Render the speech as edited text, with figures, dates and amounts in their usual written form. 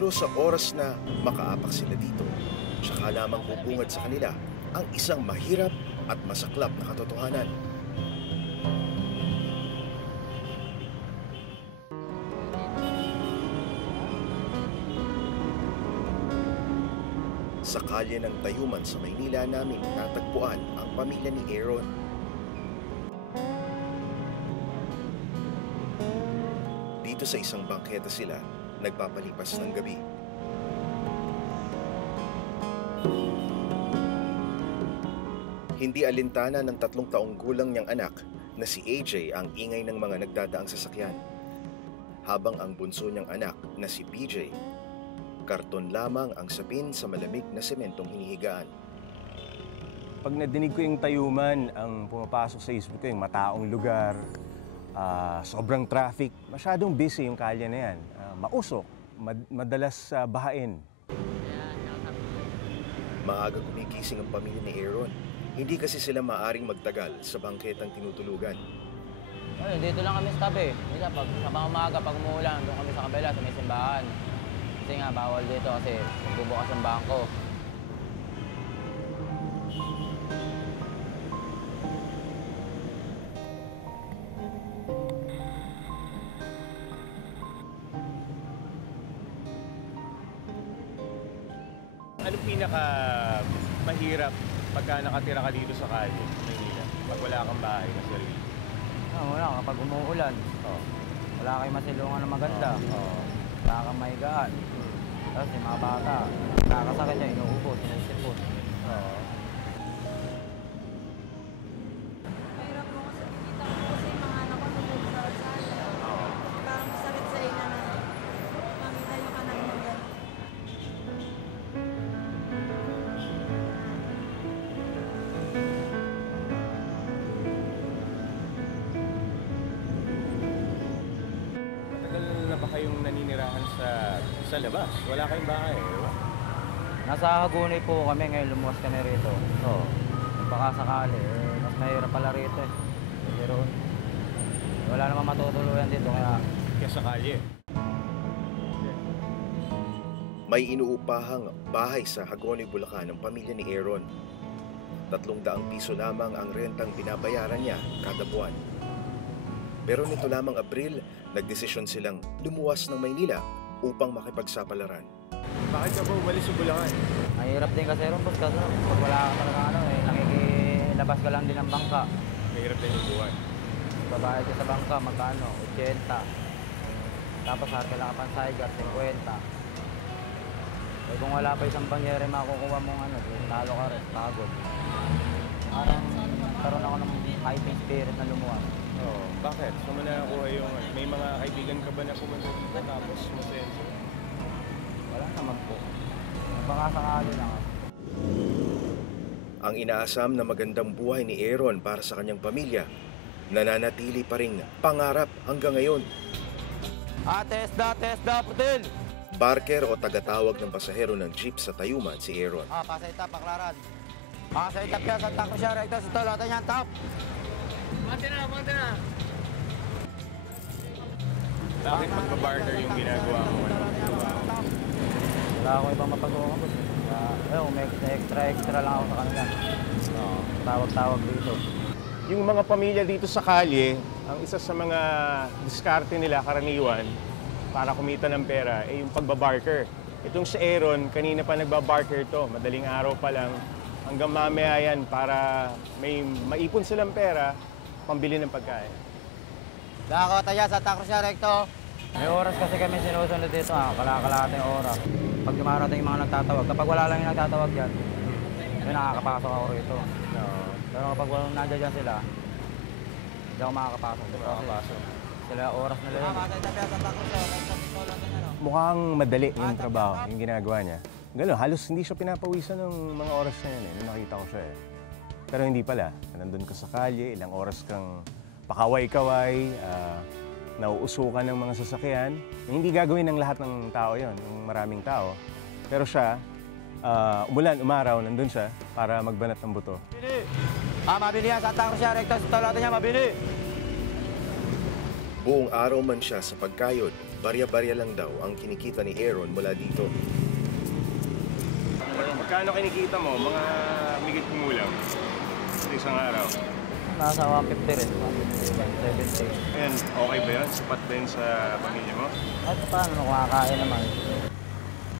Pero sa oras na makaapak sila dito, saka lamang bubungad sa kanila ang isang mahirap at masaklap na katotohanan. Sa kalye ng Tayuman sa Maynila namin natagpuan ang pamilya ni Aaron. Dito sa isang bangketa sila, nagpapalipas ng gabi. Hindi alintana ng 3 taong gulang niyang anak na si AJ ang ingay ng mga nagdadaang sasakyan. Habang ang bunso niyang anak na si PJ, karton lamang ang sapin sa malamig na sementong hinihigaan. Pag nadinig ko yung Tayuman, ang pumapasok sa isip ko yung mataong lugar, sobrang traffic, masyadong busy yung kalye na yan. Mausok, madalas bahain. Maaga gumigising ang pamilya ni Aaron. Hindi kasi sila maaring magtagal sa bangketang tinutulugan. Dito lang kami sa tabi. Pag umaga, pag umuulan, doon kami sa kabila, sa may simbahan. Kasi nga, bawal dito kasi magbubukas ang bangko. Ano pinaka mahirap pagka nakatira ka dito sa kalye, Maynila? Pag wala kang bahay na sarili? Wala, kapag umuulan, wala kayong masilungan na maganda. Wala kang maigaan. Tapos yung mga bata, nakakasakit niya, inuubos, sinusipot. Mahirap mo kasi kita ko kasi mga anak ko nandun sa alsada. Parang masakit sa ina na makita yung anak mo gano'n. Matagal na ba kayong naninirahan sa labas? Wala kayong bahay, di ba? Nasa Hagunay po kami ngayon, lumuwas kami rito. Baka sakali, mas mahirap pala rito eh. Pero wala namang matutuluyan dito kaya... Kaya sa kalye. May inuupahang bahay sa Hagonoy, Bulacan ng pamilya ni Aaron. 300 piso lamang ang rentang binabayaran niya kada buwan. Pero nito lamang Abril, nagdesisyon silang lumuwas ng Maynila upang makipagsapalaran. Bakit ka ba umalis sa Bulacan? Mahirap din kasi ron, boss, kasi pag wala ka talaga nakikilabas ka lang din ng bangka. Mahirap din yung buwan. Babayad ka sa bangka, magkano? 80. Tapos harka lang ka pang sidecar, 50. Eh kung wala pa isang pangyari makukuha mong talo ka rin, pagod. Parang karoon ako ng fighting spirit na lumuwas. Bakit? Saan mo nakakuha yung... May mga kaibigan ka ba na pumunta dito tapos masenso? Wala naman po. Baka sakali lang. Ang inaasam na magandang buhay ni Aaron para sa kanyang pamilya, nananatili pa ring pangarap hanggang ngayon. Tesda, putil! Barker o tagatawag ng pasahero ng jeep sa Tayuman si Aaron. Pasaitap, paklaran. Pasaitap yan sa Santa Cruz, ito sa tolata niyan, top! Mante na! Bakit magbabarter yung ginagawa mo? Wala ako ibang mapagawa ko. May extra lang ako sa kanila. Tawag-tawag dito. Yung mga pamilya dito sa kalye, ang isa sa mga diskarte nila karaniwan para kumita ng pera ay yung pagbabarker. Itong si Aaron, kanina pa nagbabarker to, madaling araw pa lang, hanggang mamaya yan para may maipon silang pera, pambili ng pagkain. Dakota yan sa Santa Cruz, recto. May oras kasi kami sinusunod dito, kalahati yung oras. Pag dumarating yung mga nagtatawag, kapag wala lang yung nagtatawag dyan, may nakakapasok ako rito. Pero kapag walang nandiyan dyan sila, hindi ako makakapasok. Sila oras nila yun. Mukhang madali yung trabaho, yung ginagawa niya. Gano'n, halos hindi siya pinapawisan ng mga oras na yan nung nakita ko siya Pero hindi pala, nandun ka sa kalye, ilang oras kang pakaway-kaway, nauusukan ng mga sasakyan. Hindi gagawin ng lahat ng tao yon, ng maraming tao. Pero siya, umulan, umaraw, nandun siya para magbanat ng buto. Mabili yan, Santa Cruz siya, recto, sa tolata niya, mabili! Buong araw man siya sa pagkayod, Barya-barya lang daw ang kinikita ni Aaron mula dito. Magkano kinikita mo? Mga migit kumulang sa isang araw. Nasa 150 rin. 170. Ayan, okay ba yun? Sapat ba yun sa pamilya mo? At paano, kumakain naman.